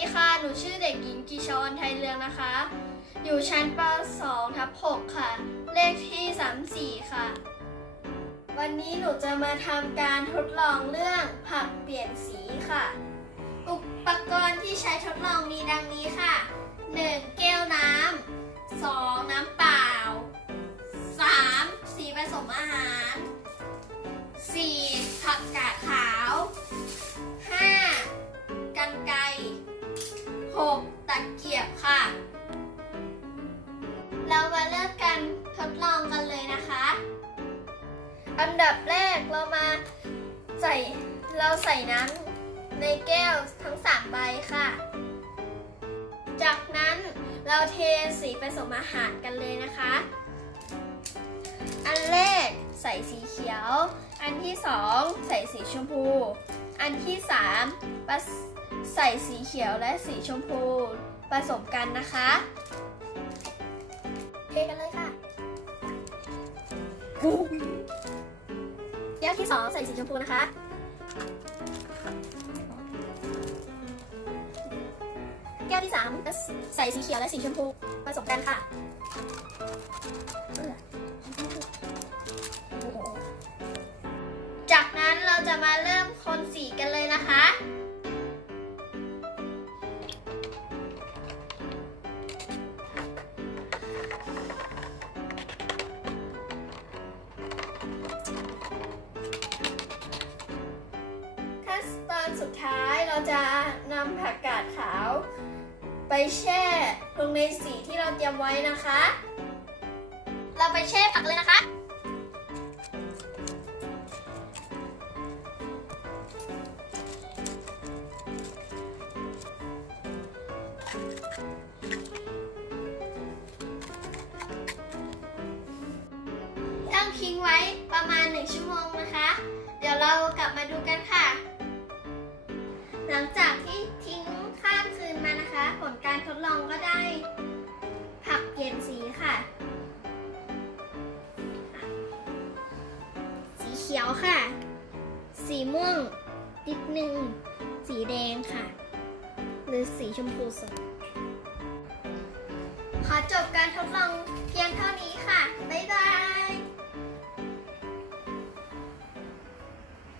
ดีค่ะ หนูชื่อเด็กหญิงกิชอนไทยเรืองนะคะ อยู่ชั้นป .2 ทับ6ค่ะ เลขที่ 34 ค่ะ วันนี้หนูจะมาทำการทดลองเรื่องผักเปลี่ยนสีค่ะ อุปกรณ์ที่ใช้ทดลองมีดังนี้ 6. ตะเกียบค่ะ เรามาเริ่มกันทดลองกันเลยนะคะ อันดับแรกเรามาใส่เราใส่น้ำในแก้วทั้งสามใบค่ะ จากนั้นเราเทสีผสมอาหารกันเลยนะคะ อันแรกใส่สีเขียว อันที่สองใส่สีชมพู อันที่สามผสใส่สีเขียวและสีชมพู ผสมกันนะคะเทกันเลยค่ะแก้วที่สองใส่สีชมพูนะคะแก้วที่สามก็ใส่สีเขียวและสีชมพูผสมกันค่ะจากนั้นเราจะมาเริ่มคนสีกันเลยนะคะ จะนำผักกาดขาว ไปแช่ลงในสีที่เราเตรียมไว้นะคะ เราไปแช่ผักเลยนะคะ ต้องทิ้งไว้ประมาณ 1 ชั่วโมงนะคะ ผลการทดลองก็ได้ ผักเปลี่ยนสีค่ะ สีเขียวค่ะ สีม่วงนิดนึง สีแดงค่ะ หรือสีชมพูสดขอจบการทดลองเพียงเท่านี้ค่ะ บ๊ายบาย